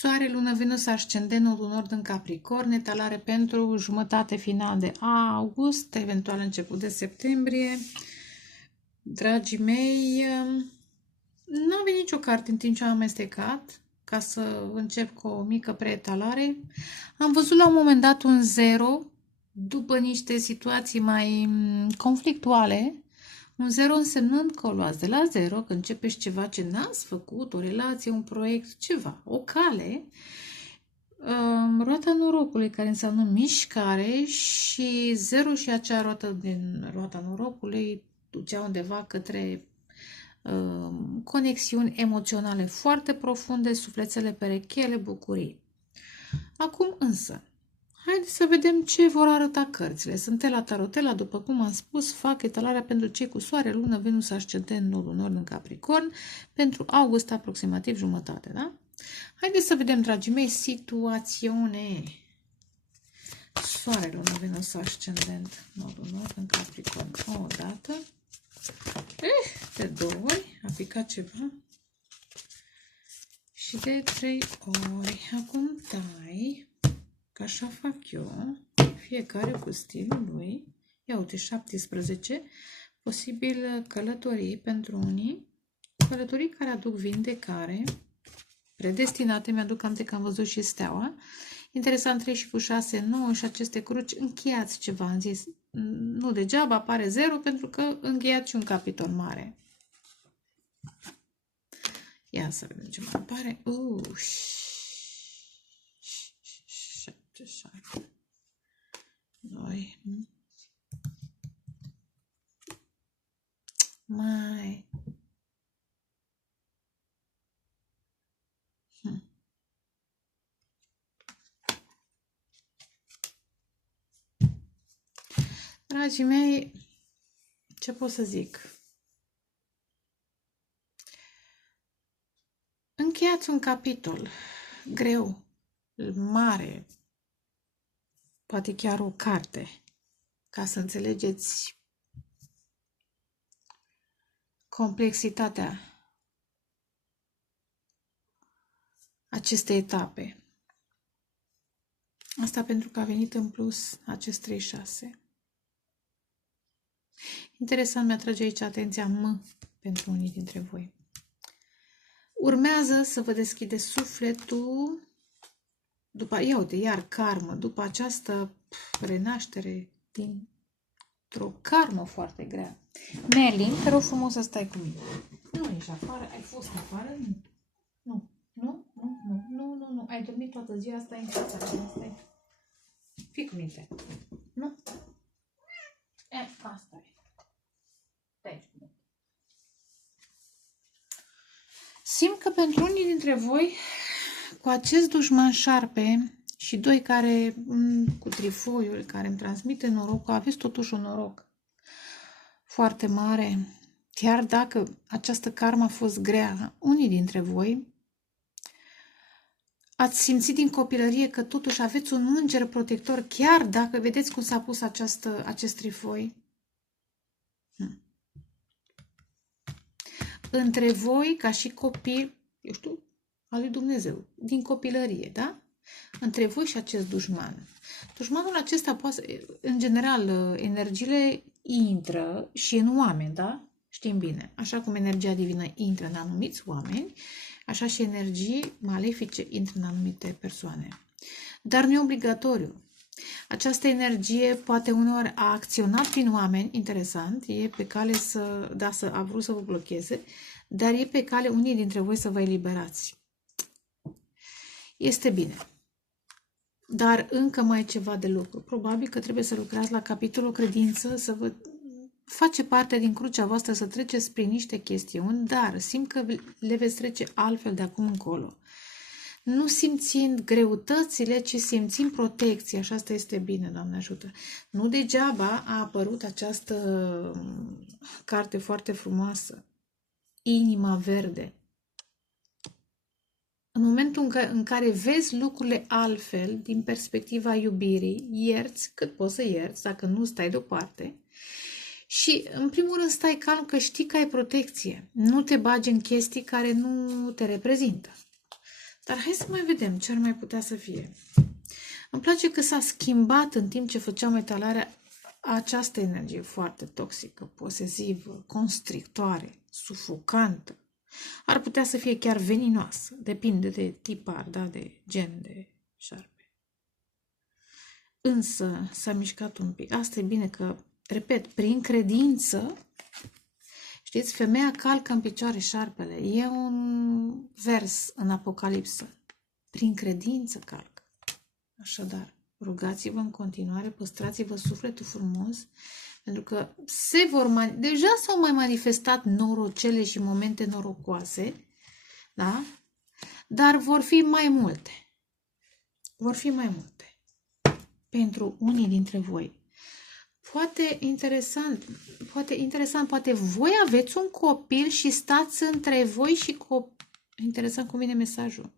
Soare, lună, Venus, ascendent, nodul nord în Capricorn, etalare pentru jumătate final de august, eventual început de septembrie. Dragii mei, n-a venit nicio carte în timp ce am amestecat, ca să încep cu o mică preetalare. Am văzut la un moment dat un 0, după niște situații mai conflictuale, un 0 însemnând că o luați de la 0, că începeți ceva ce n-ați făcut, o relație, un proiect, ceva, o cale. Roata norocului, care înseamnă mișcare, și 0 și acea roată din roata norocului ducea undeva către conexiuni emoționale foarte profunde, sufletele perechele, bucurii. Acum însă, haideți să vedem ce vor arăta cărțile. Sunt la Tarotela, după cum am spus, fac etalarea pentru cei cu soare, lună, Venus, ascendent, nodul nord în Capricorn, pentru august aproximativ jumătate, da? Haideți să vedem, dragii mei, situațiune. Soare, lună, Venus, ascendent, nodul nord în Capricorn. O dată. De 2 ori a picat ceva. Și de 3 ori. Acum tai, că așa fac eu, fiecare cu stilul lui. Ia uite, 17, posibil călătorii pentru unii, călătorii care aduc vindecare, predestinate, mi-aduc aminte că am văzut și steaua. Interesant, 3 și cu 6, 9 și aceste cruci, încheiați ceva, am zis. Nu degeaba apare 0, pentru că încheiați și un capitol mare. Ia să vedem ce mai apare. 7, 7, 2. Mai. Dragii mei, ce pot să zic? Încheiați un capitol greu, mare, poate chiar o carte, ca să înțelegeți complexitatea acestei etape. Asta pentru că a venit în plus acest 36. Interesant, mi-atrage aici atenția pentru unii dintre voi. Urmează să vă deschideți sufletul după, ia uite, iar karmă, după această renaștere dintr-o karmă foarte grea. Merlin, te rog frumos să stai cu mine. Nu ești afară, ai fost afară? Nu. Ai dormit toată ziua, stai în fața mea, stai. Fii cu minte. Nu? Asta e. Stai cu mine. Simt că pentru unii dintre voi, cu acest dușman șarpe și 2 care, cu trifoiul, care îmi transmite norocul, aveți totuși un noroc foarte mare. Chiar dacă această karmă a fost grea, unii dintre voi ați simțit din copilărie că totuși aveți un înger protector, chiar dacă vedeți cum s-a pus acest trifoi. Între voi, ca și copil, eu știu, al lui Dumnezeu, din copilărie, da? Între voi și acest dușman. Dușmanul acesta poate, în general, energiile intră și în oameni, da? Știm bine. Așa cum energia divină intră în anumiți oameni, așa și energii malefice intră în anumite persoane. Dar nu e obligatoriu. Această energie poate uneori a acționat prin oameni, interesant, e pe cale a vrut să vă blocheze, dar e pe cale unii dintre voi să vă eliberați. Este bine. Dar încă mai e ceva de lucru. Probabil că trebuie să lucrați la capitolul credință, să vă face parte din crucea voastră, să treceți prin niște chestiuni, dar simt că le veți trece altfel de acum încolo. Nu simțind greutățile, ci simțind protecția. Și asta este bine, Doamne ajută. Nu degeaba a apărut această carte foarte frumoasă, Inima Verde. În momentul în care vezi lucrurile altfel, din perspectiva iubirii, ierți cât poți să ierți, dacă nu stai deoparte. Și, în primul rând, stai calm că știi că ai protecție. Nu te bagi în chestii care nu te reprezintă. Dar hai să mai vedem ce ar mai putea să fie. Îmi place că s-a schimbat în timp ce făceam etalarea această energie foarte toxică, posesivă, constrictoare, sufocantă. Ar putea să fie chiar veninoasă, depinde de tipar, da, de gen de șarpe. Însă s-a mișcat un pic. Asta e bine că, repet, prin credință, știți, femeia calcă în picioare șarpele. E un vers în Apocalipsă. Prin credință calcă. Așadar, rugați-vă în continuare, păstrați-vă sufletul frumos, pentru că deja s-au mai manifestat norocele și momente norocoase, da? Dar vor fi mai multe. Vor fi mai multe. Pentru unii dintre voi. Poate interesant, poate voi aveți un copil și stați între voi și interesant cum vine mesajul.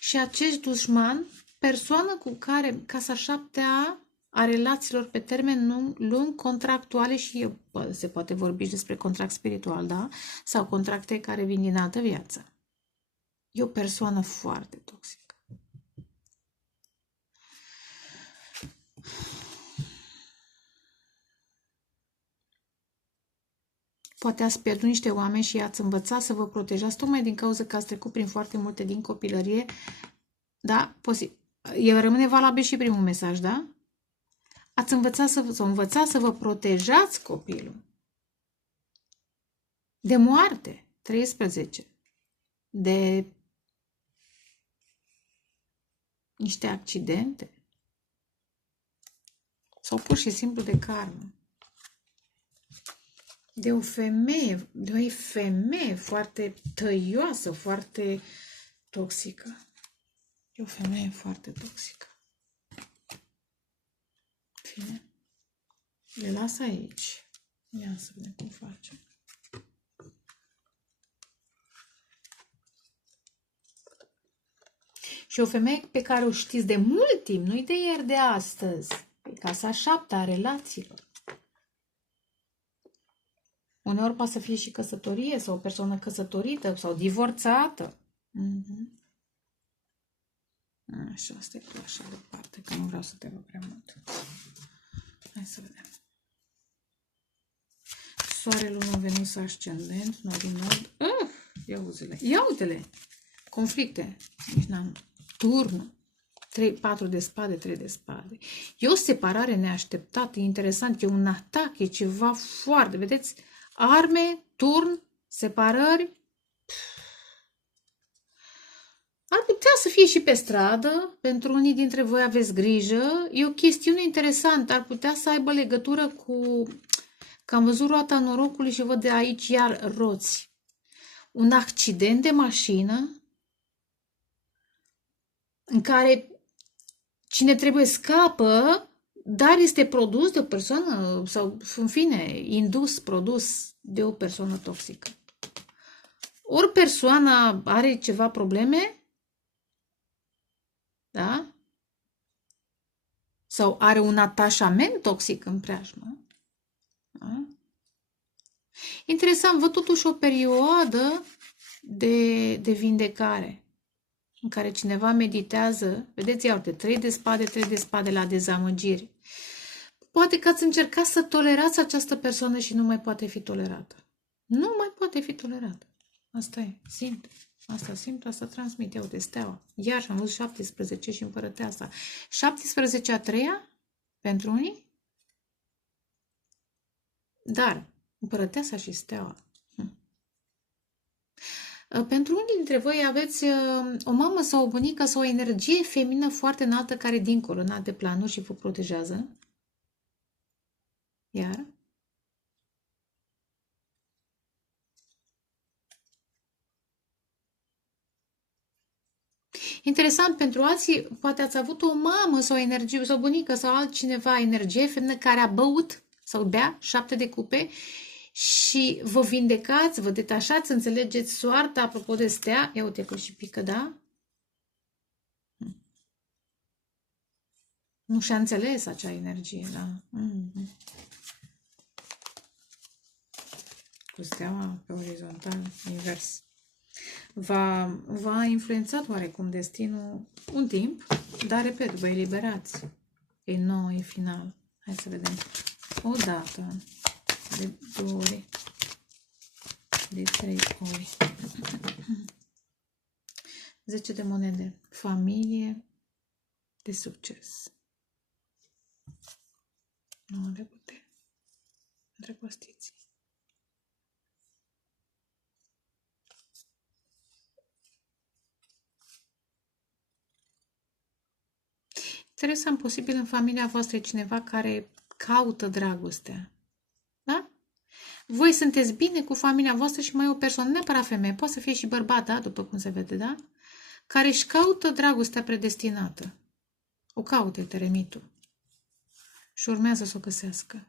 Și acest dușman, persoană cu care casa 7-a a relațiilor pe termen lung, contractuale și se poate vorbi despre contract spiritual, da? Sau contracte care vin din altă viață. E o persoană foarte toxică. Poate ați pierdut niște oameni și ați învățat să vă protejați tocmai din cauza că ați trecut prin foarte multe din copilărie. Da? El rămâne valabil și primul mesaj, da? Ați învățat să vă protejați copilul. De moarte, 13. De niște accidente. Sau pur și simplu de karmă. De o femeie foarte tăioasă, foarte toxică. E o femeie foarte toxică. Bine. Le las aici. Ia să vedem cum facem. Și o femeie pe care o știți de mult timp, nu-i de ieri, de astăzi. Pe casa 7-a a relațiilor. Uneori poate să fie și căsătorie sau o persoană căsătorită sau divorțată. Așa, stai tu așa departe, că nu vreau să te văd prea mult. Hai să vedem. Soare, lună, Venus, ascendent, nord din nord. Ia uite-le! Conflicte. Turn. 4 de spade, 3 de spade. E o separare neașteptată, e interesant, e un atac, e ceva foarte, vedeți? Arme, turn, separări. Ar putea să fie și pe stradă, pentru unii dintre voi aveți grijă. E o chestiune interesantă, ar putea să aibă legătură cu... Că am văzut roata norocului și văd de aici iar roți. Un accident de mașină în care cine trebuie scapă, dar este produs de o persoană, sau în fine, produs de o persoană toxică. Ori persoana are ceva probleme, da? Sau are un atașament toxic în preajmă. Da? Interesant, văd totuși o perioadă de vindecare în care cineva meditează, vedeți, ia uite, 3 de spade la dezamăgiri. Poate că ați încercat să tolerați această persoană și nu mai poate fi tolerată. Nu mai poate fi tolerată. Asta e, simt. Asta transmit. Ia uite, steaua. Iar am văzut 17 și împărăteasa. 17-a treia pentru unii? Dar împărăteasa și steaua. Pentru unii dintre voi aveți o mamă sau o bunică sau o energie feminină foarte înaltă care dincolo, în alte planuri și vă protejează. Iar interesant, pentru alții, poate ați avut o mamă sau o energie, sau o bunică sau altcineva, energie feminină care a băut sau bea 7 de cupe și vă vindecați, vă detașați, înțelegeți soarta, apropo de stea. Ia uite că și pică, da? Nu și-a înțeles acea energie, da? Cu steaua pe orizontal, invers. V-a influențat oarecum destinul un timp, dar, repet, vă eliberați. E nou, e final. Hai să vedem. O dată, de 2 ori, de 3 ori. 10 de monede. Familie de succes. 9 de putere. Îndrăgostiți. Interesant, posibil în familia voastră e cineva care caută dragostea. Da? Voi sunteți bine cu familia voastră și mai e o persoană, neapărat femeie, poate să fie și bărbat, da? După cum se vede, da? Care își caută dragostea predestinată. O caută teremitul. Și urmează să o găsească.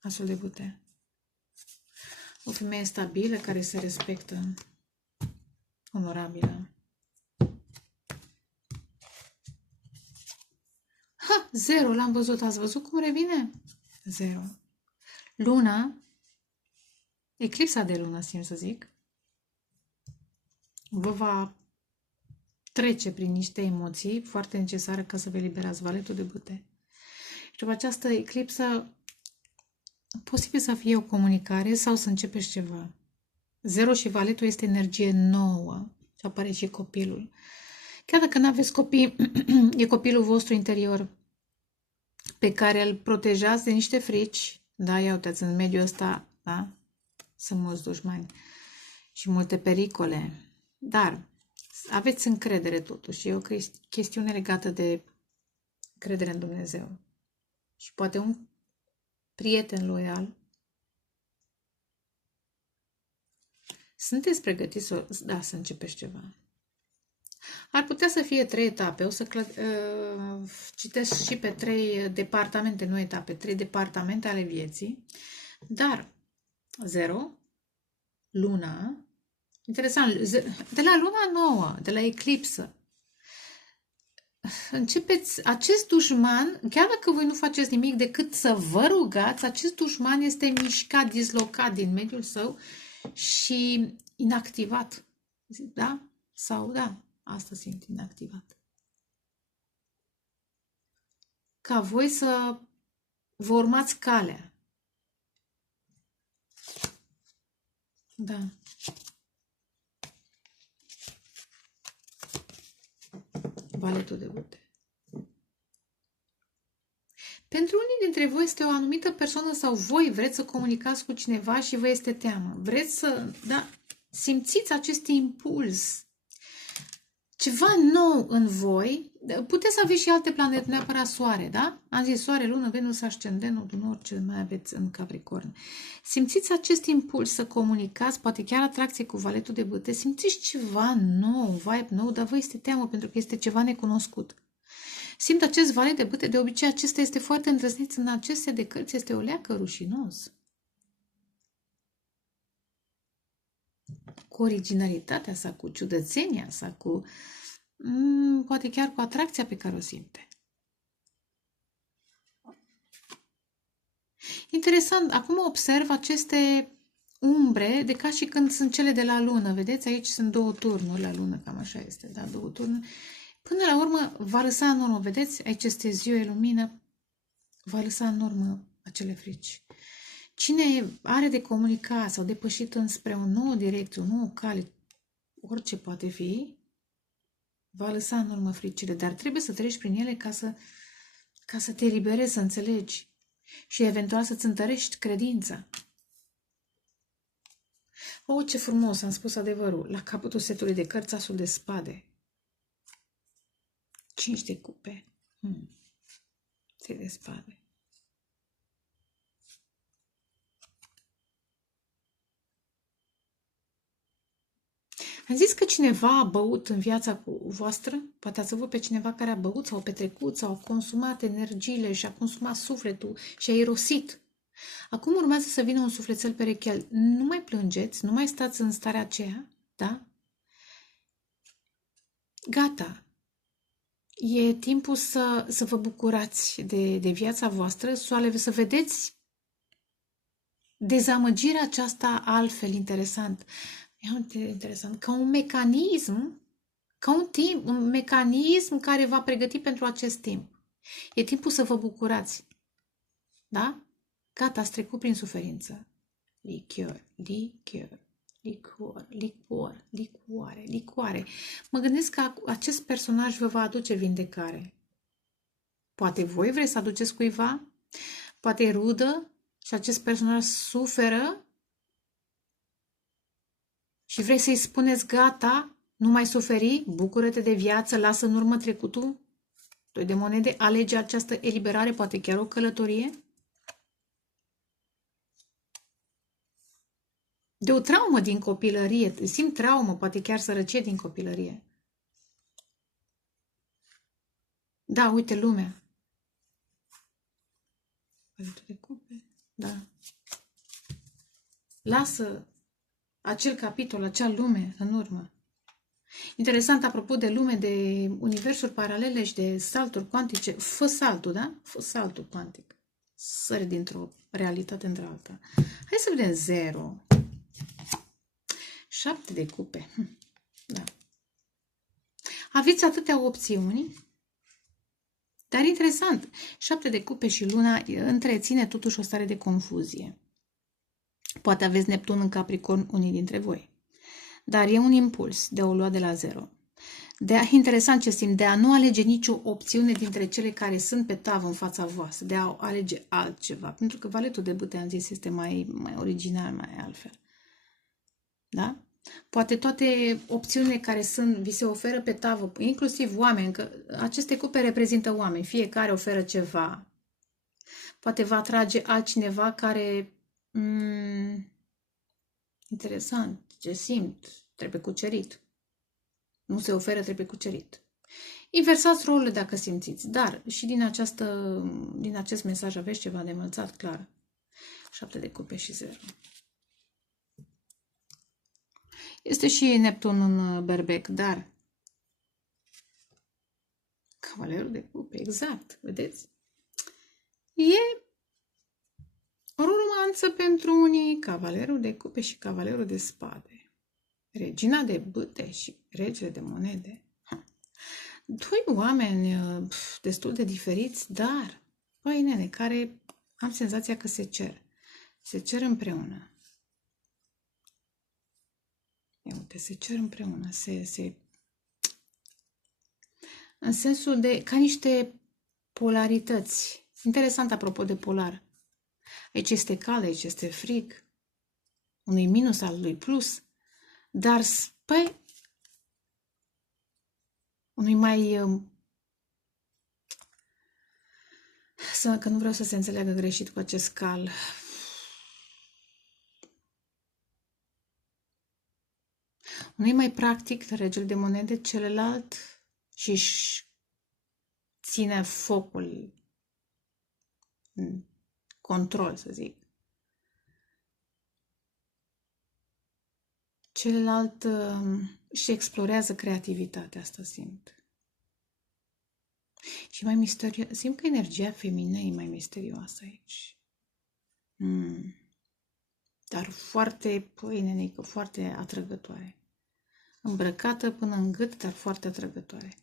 Asul de putere. O femeie stabilă, care se respectă, onorabilă. Ha! 0, l-am văzut. Ați văzut cum revine? 0. Luna, eclipsa de lună, simt să zic, vă va trece prin niște emoții foarte necesare ca să vă eliberați valetul de bute. Și după această eclipsă, posibil să fie o comunicare sau să începeți ceva. 0 și valetul este energie nouă și apare și copilul. Chiar dacă nu aveți copii, e copilul vostru interior pe care îl protejați de niște frici. Da, ia uitați, în mediul ăsta, da, sunt mulți dușmani și multe pericole. Dar aveți încredere totuși. E o chestiune legată de încredere în Dumnezeu. Și poate un prieten loial. Sunteți pregătiți să începeți ceva. Ar putea să fie 3 etape. O să citesc și pe 3 departamente, nu etape, 3 departamente ale vieții. Dar 0, luna, interesant, de la luna nouă, de la eclipsă, începeți, acest dușman, chiar dacă voi nu faceți nimic decât să vă rugați, acest dușman este mișcat, dislocat din mediul său și inactivat. Da? Sau da, asta simt, inactivat. Ca voi să vă urmați calea. Da. Valetul de bute. Pentru unii dintre voi este o anumită persoană sau voi vreți să comunicați cu cineva și vă este teamă. Vreți să, da, simțiți acest impuls. Ceva nou în voi. Puteți să aveți și alte planete, neapărat soare, da? Am zis soare, lună, Venus, ascendentul, orice mai aveți în Capricorn. Simțiți acest impuls să comunicați, poate chiar atracție cu valetul de bâte, simțiți ceva nou, vibe nou, dar vă este teamă pentru că este ceva necunoscut. Simt acest valet de bâte, de obicei acesta este foarte îndrăzneț în aceste de cărți, este o leacă rușinos. Cu originalitatea sa, cu ciudățenia sa, cu poate chiar cu atracția pe care o simte. Interesant, acum observ aceste umbre de ca și când sunt cele de la lună. Vedeți, aici sunt 2 turnuri la lună, cam așa este, da, 2 turnuri. Până la urmă va lăsa în urmă, vedeți, aici este ziua, e lumină, va lăsa în urmă acele frici. Cine are de comunicat sau depășit înspre o nouă direcție, o nouă cale, orice poate fi, va lăsa în urmă fricile, dar trebuie să treci prin ele ca să te eliberezi, să înțelegi și eventual să-ți întărești credința. Oh, ce frumos, am spus adevărul. La capătul setului de cărți, asul de spade. 5 de cupe. 3 de spade. Am zis că cineva a băut în viața voastră? Poate ați avut pe cineva care a băut sau a petrecut sau a consumat energiile și a consumat sufletul și a irosit. Acum urmează să vină un sufletel perechel. Nu mai plângeți, nu mai stați în starea aceea, da? Gata. E timpul să vă bucurați de viața voastră, să vedeți dezamăgirea aceasta altfel interesant. Ia uite, interesant. Ca un mecanism, ca un timp, un mecanism care va pregăti pentru acest timp. E timpul să vă bucurați. Da? Gata, ați trecut prin suferință. Lichior, lichior, licuor, licuor, licuare, licuare. Mă gândesc că acest personaj vă va aduce vindecare. Poate voi vreți să aduceți cuiva, poate e rudă și acest personaj suferă și vrei să-i spuneți gata, nu mai suferi, bucură-te de viață, lasă în urmă trecutul. Doi de monede, alege această eliberare, poate chiar o călătorie. De o traumă din copilărie, simt traumă, poate chiar sărăcie din copilărie. Da, uite lumea. Da. Lasă acel capitol, acea lume în urmă. Interesant, apropo de lume, de universuri paralele și de salturi cuantice, fă saltul, da? Fă saltul cuantic. Sări dintr-o realitate într-alta. Hai să vedem 0. 7 de cupe. Da. Aveți atâtea opțiuni, dar interesant, 7 de cupe și luna întreține totuși o stare de confuzie. Poate aveți Neptun în Capricorn unii dintre voi. Dar e un impuls de a o lua de la 0. Interesant ce simt, de a nu alege nicio opțiune dintre cele care sunt pe tavă în fața voastră, de a alege altceva. Pentru că valetul de bâte, am zis, este mai original, mai altfel. Da? Poate toate opțiunile care vi se oferă pe tavă, inclusiv oameni, că aceste cupe reprezintă oameni, fiecare oferă ceva. Poate va atrage altcineva care... interesant, ce simt, trebuie cucerit. Nu se oferă, trebuie cucerit. Inversați rolurile dacă simțiți, dar și din acest mesaj aveți ceva de învățat, clar. 7 de cupe și 0. Este și Neptun în Berbec, dar Cavalerul de cupe, exact, vedeți? E o romanță pentru unii, Cavalerul de cupe și Cavalerul de spade. Regina de bâte și regele de monede. Doi oameni destul de diferiți, dar, băi nene, care am senzația că se cer. Se cer împreună. Uite, se cer împreună. În sensul de, ca niște polarități. Interesant apropo de polar. Aici este cald, aici este frig. Unui minus al lui plus. Dar, păi, unui mai... că nu vreau să se înțeleagă greșit cu acest cal. Unui mai practic, regele de monede, celălalt și-și ține focul în control, să zic. Celălalt și explorează creativitatea, asta simt. Și mai misterios, simt că energia feminină e mai misterioasă aici. Dar foarte, păi, nenică, foarte atrăgătoare. Îmbrăcată până în gât, dar foarte atrăgătoare.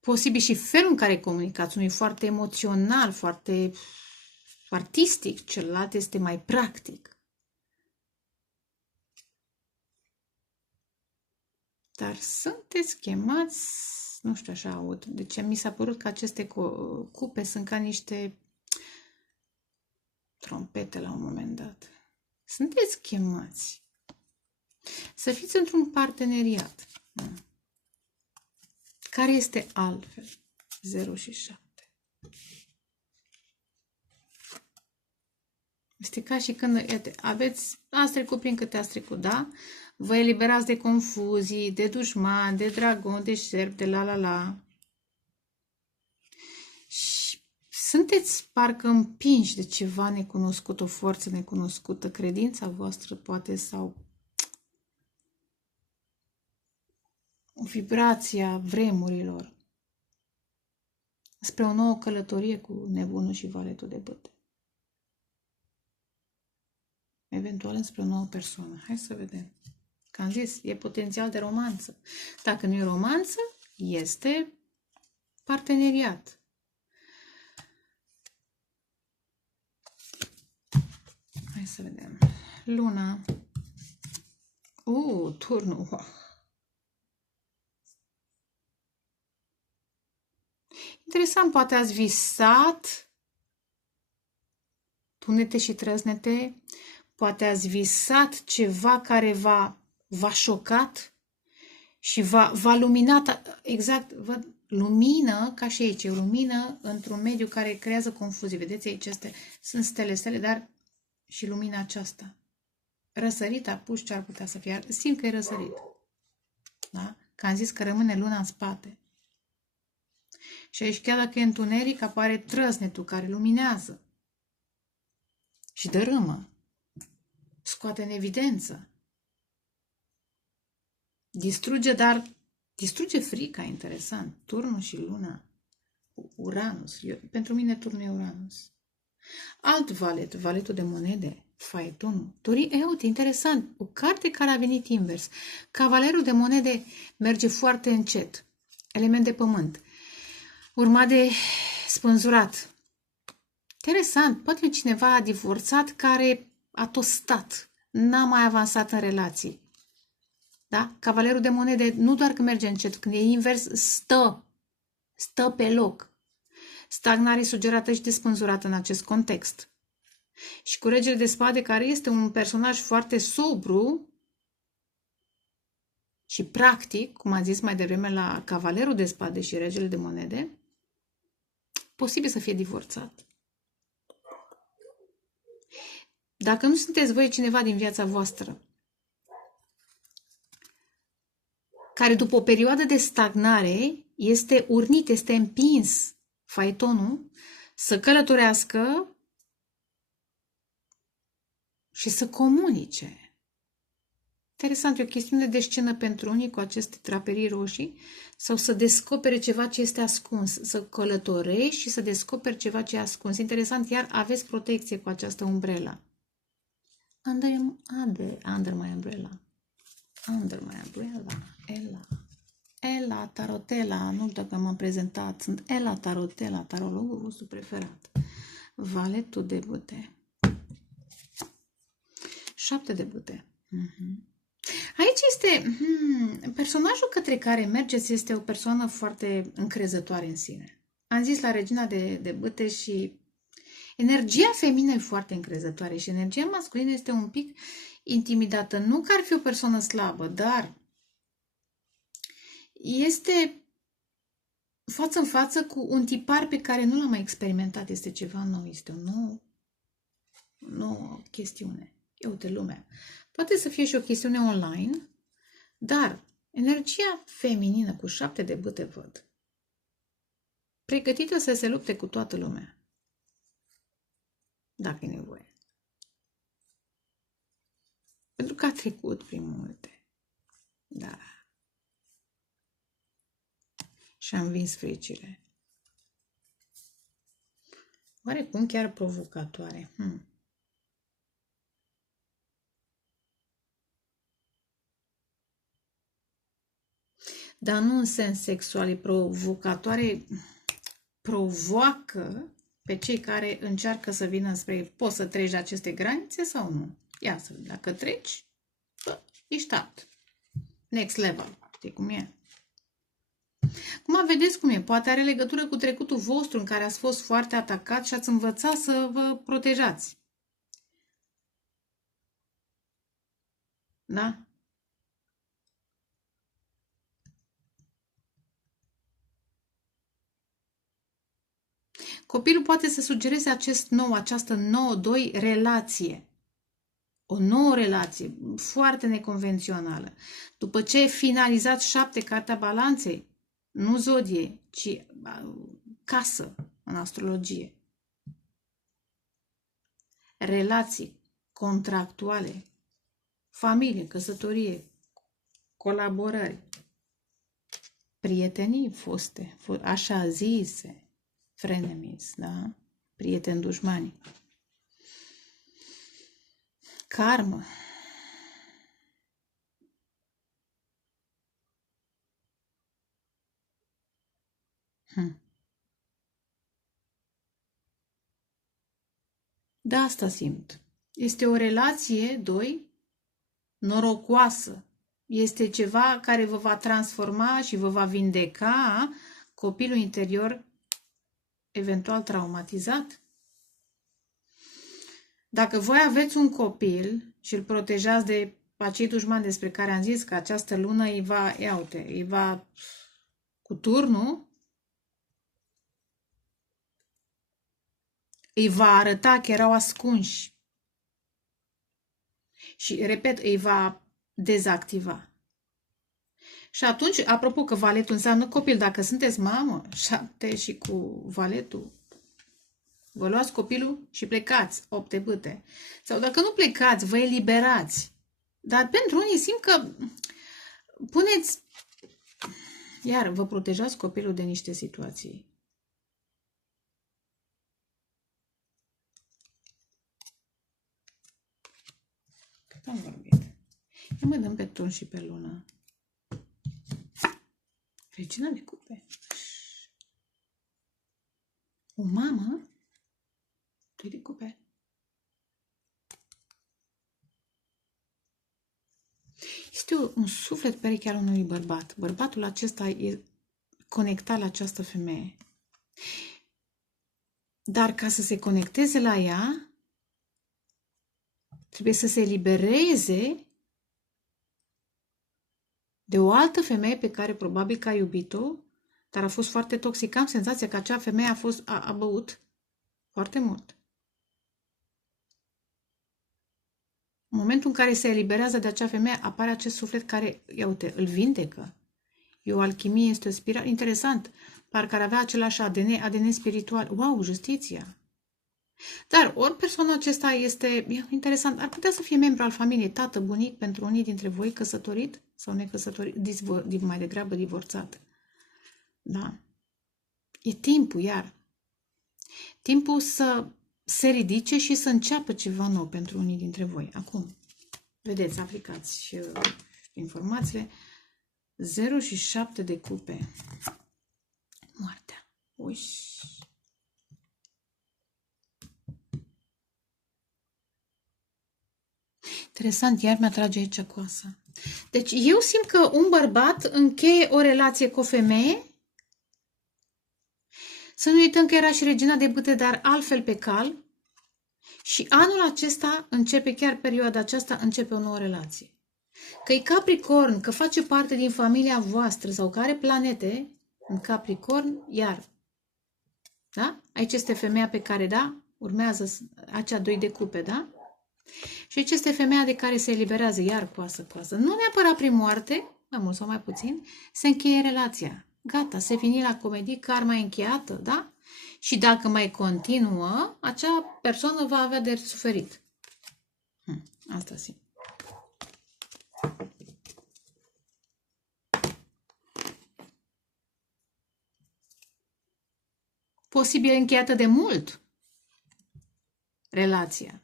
Posibil și felul în care comunicați. Unul e foarte emoțional, foarte artistic, celălalt este mai practic. Dar sunteți chemați, nu știu, așa aud. Deci mi s-a părut că aceste cupe sunt ca niște trompete la un moment dat. Sunteți chemați să fiți într-un parteneriat. Care este altfel? 0 și 7. Este ca și când ați trecut prin câte ați trecut, da? Vă eliberați de confuzii, de dușman, de dragon, de șerp, de la. Și sunteți parcă împinși de ceva necunoscut, o forță necunoscută, credința voastră poate sau o vibrație a vremurilor spre o nouă călătorie cu nebunul și valetul de bâte. eventual înspre o nouă persoană. Hai să vedem. Că am zis, e potențial de romanță. Dacă nu e romanță, este parteneriat. Hai să vedem. Luna. Turnul. Wow. Interesant, poate ați visat tunete și trăsnete, poate ați visat ceva care v-a șocat și v-a luminat, exact, văd, lumină, ca și aici, lumină într-un mediu care creează confuzie. Vedeți aici, sunt stele, dar și lumina aceasta. Răsărit, apuși, ce ar putea să fie? Simt că e răsărit. Da? Că am zis că rămâne luna în spate. Și aici, chiar dacă e întuneric, apare trăsnetul care luminează. Și dărâmă. Scoate în evidență. Distruge, dar distruge frica, interesant. Turnul și luna. Uranus. Pentru mine turnul e Uranus. Alt valet, valetul de monede, faetonul. Uite, interesant. O carte care a venit invers. Cavalerul de monede merge foarte încet. Element de pământ. Urmat de spânzurat. Interesant. Poate cineva a divorțat care a tostat. N-a mai avansat în relații. Da? Cavalerul de monede nu doar că merge încet, când e invers, stă pe loc. Stagnare sugerată și despânzurată în acest context. Și cu regele de spade, care este un personaj foarte sobru și practic, cum am zis mai devreme la cavalerul de spade și regele de monede, posibil să fie divorțat. Dacă nu sunteți voi, cineva din viața voastră care după o perioadă de stagnare este urnit, este împins, faetonul, să călătorească și să comunice. Interesant, e o chestiune de scenă pentru unii cu aceste draperii roșii sau să descopere ceva ce este ascuns, să călătorești și să descoperi ceva ce e ascuns. Interesant, iar aveți protecție cu această umbrelă. Under my umbrella. Under my umbrella. Ella Tarotella, nu știu dacă m-am prezentat, sunt Ella Tarotella, tarologul vostru preferat. Valetul de bute. 7 de bute. Aici este, personajul către care mergeți este o persoană foarte încrezătoare în sine. Am zis la regina de bâte și energia feminină e foarte încrezătoare și energia masculină este un pic intimidată. Nu că ar fi o persoană slabă, dar este față în față cu un tipar pe care nu l-am mai experimentat. Este ceva nou, este o nouă chestiune. Uite, lumea. Poate să fie și o chestiune online, dar energia feminină cu 7 de bâte văd. Pregătită să se lupte cu toată lumea. Dacă e nevoie. Pentru că a trecut prin multe. Da. Și a învins fricile. Oarecum chiar provocatoare. Dar nu în sens sexual, e provocatoare, provoacă pe cei care încearcă să vină spre poți să treci de aceste granițe sau nu. Ia să vedem, dacă treci, ești alt. Next level. Știi cum e? Acum vedeți cum e. Poate are legătură cu trecutul vostru în care ați fost foarte atacat și ați învățat să vă protejați. Da? Copilul poate să sugereze această nouă, relație. O nouă relație foarte neconvențională. După ce ai finalizat 7 cartea balanței, nu zodie, ci casă în astrologie. Relații contractuale, familie, căsătorie, colaborări, prietenii foste, așa zise, frenemies, da? Prieteni dușmani. Karmă. De asta simt. Este o relație, doi, norocoasă. Este ceva care vă va transforma și vă va vindeca copilul interior eventual traumatizat. Dacă voi aveți un copil și îl protejați de acei dușmani despre care am zis că această lună îi va cu turnul, îi va arăta că erau ascunși. Și, repet, îi va dezactiva. Și atunci, apropo că valetul înseamnă copil, dacă sunteți mamă, 7 și cu valetul, vă luați copilul și plecați, 8 de bâte. Sau dacă nu plecați, vă eliberați. Dar pentru unii simt că puneți, iar vă protejați copilul de niște situații. Cât am vorbit? Ia mă dăm pe turn și pe lună. Regina de cupe. O mamă? 2 de cupe. Este un suflet pereche al unui bărbat. Bărbatul acesta e conectat la această femeie. Dar ca să se conecteze la ea, trebuie să se elibereze de o altă femeie pe care probabil că a iubit-o, dar a fost foarte toxică. Am senzația că acea femeie a băut foarte mult. În momentul în care se eliberează de acea femeie, apare acest suflet care, ia uite, îl vindecă. E o alchimie, este o spirală. Interesant. Parcă ar avea același ADN spiritual. Wow, justiția! Dar ori persoana acesta este interesant, ar putea să fie membru al familiei, tată, bunic, pentru unii dintre voi căsătorit sau necăsătorit, mai degrabă divorțat. Da? E timpul, iar. Timpul să se ridice și să înceapă ceva nou pentru unii dintre voi. Acum, vedeți, aplicați și informațiile. 0 și 7 de cupe. Moartea. Uiși. Interesant, iar mi-atrage aici coasa. Deci eu simt că un bărbat încheie o relație cu o femeie. Să nu uităm că era și regina de bâte, dar altfel pe cal. Și anul acesta începe, chiar perioada aceasta, începe o nouă relație. Că e Capricorn, că face parte din familia voastră sau că are planete în Capricorn, iar. Da? Aici este femeia pe care, da, urmează acea 2 de cupe, da? Și aici este femeia de care se eliberează iar coasă. Nu neapărat prin moarte, mai mult sau mai puțin, se încheie relația. Gata, se fini la comedie, karma e încheiată, da? Și dacă mai continuă, acea persoană va avea de suferit. Asta simt. Posibil încheiată de mult relația.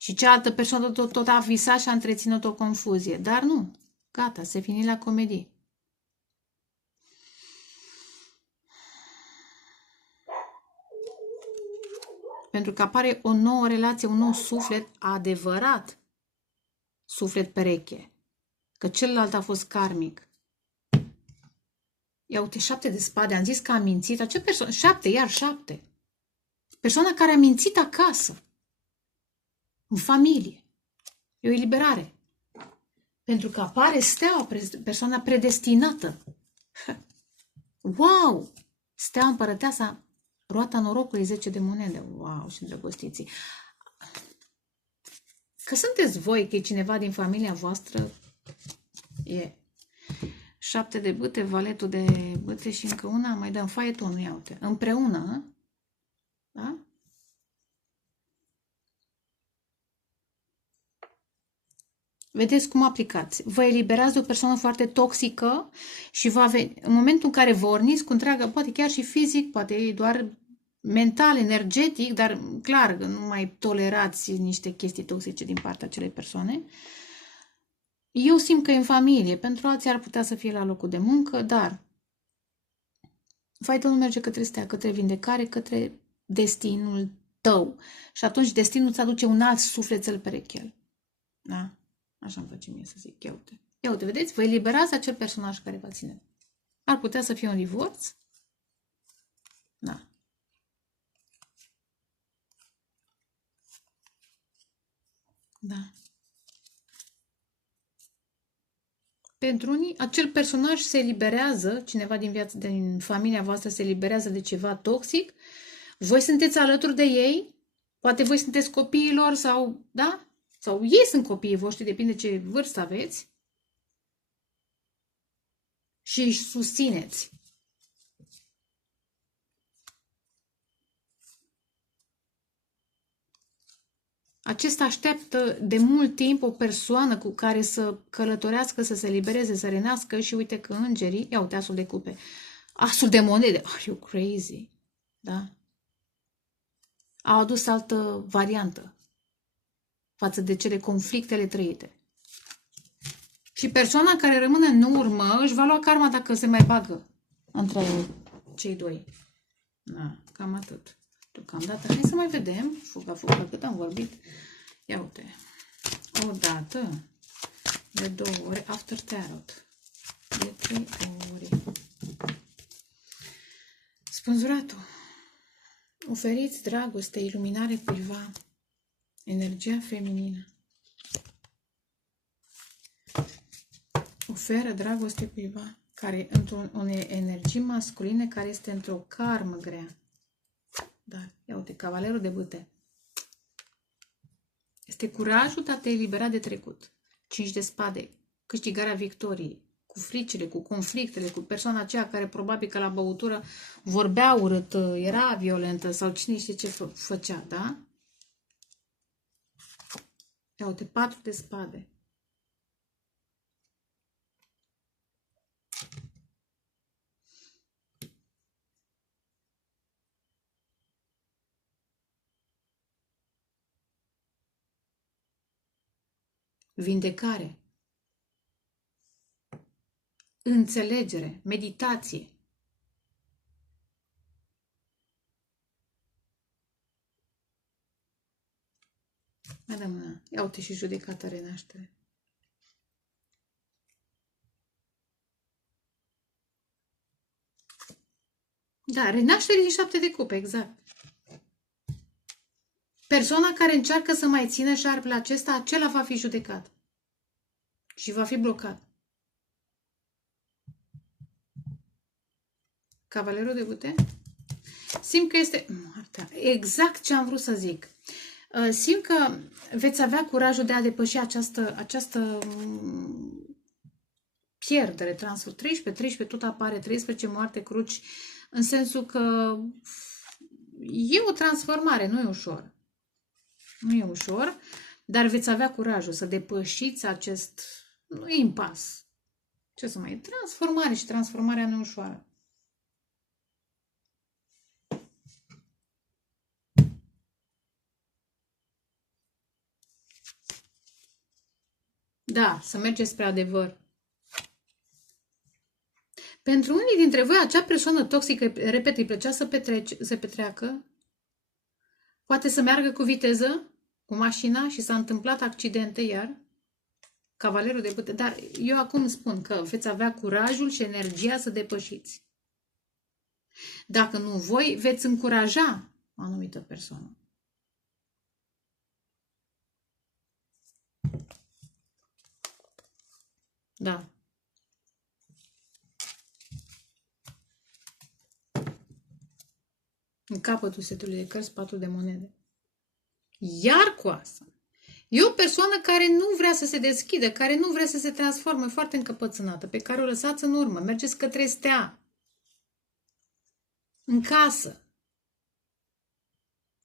Și cealaltă persoană tot a visat și a întreținut o confuzie. Dar nu. Gata, se fini la comedie. Pentru că apare o nouă relație, un nou suflet adevărat. Suflet pereche. Că celălalt a fost karmic. Ia uite, 7 de spade. Am zis că a mințit. Acea persoană, 7, iar 7. Persoana care a mințit acasă. În familie. E o eliberare. Pentru că apare steaua, persoana predestinată. Wow! Steaua împărăteasa, roata norocului, 10 de monede. Wow, și îndrăgostiții. Că sunteți voi, că e cineva din familia voastră, e 7 de bâte, valetul de bâte și încă una, mai dăm faetonul, ia uite, împreună, da? Vedeți cum aplicați. Vă eliberați de o persoană foarte toxică și va veni, în momentul în care vă orniți cu întreaga, poate chiar și fizic, poate e doar mental, energetic, dar clar că nu mai tolerați niște chestii toxice din partea acelei persoane. Eu simt că e în familie, pentru alții ar putea să fie la locul de muncă, dar faitul nu merge către stea, către vindecare, către destinul tău. Și atunci destinul îți aduce un alt sufletel perechel. Da? Așa îmi face mie să zic. Ia uite. Ia uite, vedeți? Vă eliberați acel personaj care vă ține. Ar putea să fie un divorț. Da. Da. Pentru unii, acel personaj se eliberează, cineva din viața, din familia voastră se eliberează de ceva toxic, voi sunteți alături de ei, poate voi sunteți copiilor sau, da? Sau ei sunt copiii voștri, depinde ce vârstă aveți și își susțineți. Acesta așteaptă de mult timp o persoană cu care să călătorească, să se libereze, să renească și uite că îngerii, ia uite asul de cupe, asul de monede, are you crazy? Da? Au adus altă variantă față de cele conflictele trăite. Și persoana care rămâne în urmă își va lua karma dacă se mai bagă între cei doi. Da, cam atât. Deocamdată, hai să mai vedem. Fuga, cât am vorbit. Ia uite. O dată, de 2 ori, after tarot. De 3 ori. Spânzuratul. Oferiți dragoste, iluminare cuiva. Energia feminină. Oferă dragoste cuiva care într-o energie masculină care este într-o karmă grea. Da, ia uite, cavalerul de bâte. Este curajul de a te elibera de trecut. 5 de spade, câștigarea victoriei, cu fricile, cu conflictele, cu persoana aceea care probabil că la băutură vorbea urât, era violentă sau cine știe ce făcea, da? Ia uite, 4 de spade. Vindecare, înțelegere, meditație. Mai dăm una. Ia uite și judecata, renaștere. Da, renaștere din 7 de cupe, exact. Persoana care încearcă să mai țină șarpele acesta, acela va fi judecat. Și va fi blocat. Cavalerul de bâte? Simt că este... Exact ce am vrut să zic. Simt că veți avea curajul de a depăși această pierdere, transfer 13 tot apare 13 moarte cruci, în sensul că e o transformare, nu e ușor. Nu e ușor, dar veți avea curajul să depășiți acest impas. Ce să mai e? Transformare și transformarea nu e ușoară. Da, să mergeți spre adevăr. Pentru unii dintre voi, acea persoană toxică, repet, îi plăcea să petreacă, poate să meargă cu viteză, cu mașina și s-a întâmplat accidente iar, cavalerul de bâte. Dar eu acum spun că veți avea curajul și energia să depășiți. Dacă nu voi, veți încuraja o anumită persoană. Da. În capătul setului de cărți, 4 de monede. Iar coasa. E o persoană care nu vrea să se deschidă, care nu vrea să se transforme, foarte încăpățânată, pe care o lăsați în urmă. Mergeți către stea. În casă.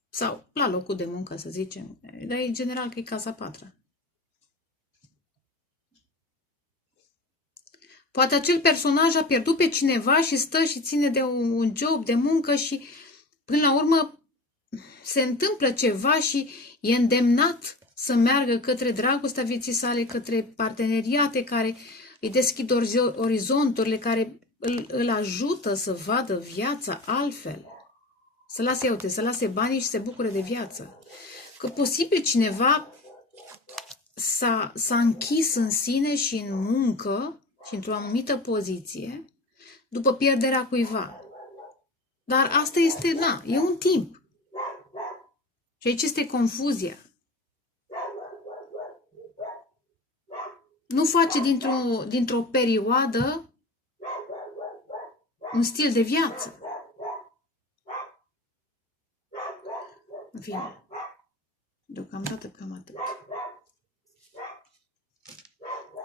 Sau la locul de muncă, să zicem. Dar e general că e casa 4. Poate acel personaj a pierdut pe cineva și stă și ține de un job, de muncă și până la urmă se întâmplă ceva și e îndemnat să meargă către dragostea vieții sale, către parteneriate care îi deschid orizonturile, care îl ajută să vadă viața altfel. Să lase banii și să se bucure de viață. Că posibil cineva s-a închis în sine și în muncă și într-o anumită poziție după pierderea cuiva. Dar asta este, e un timp. Și aici este confuzia. Nu face dintr-o perioadă un stil de viață. În fine, deocamdată cam atât.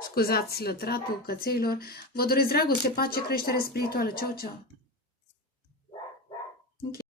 Scuzați lătratul cățeilor. Vă doresc dragoste, pace, creștere spirituală. Ceau, ceau!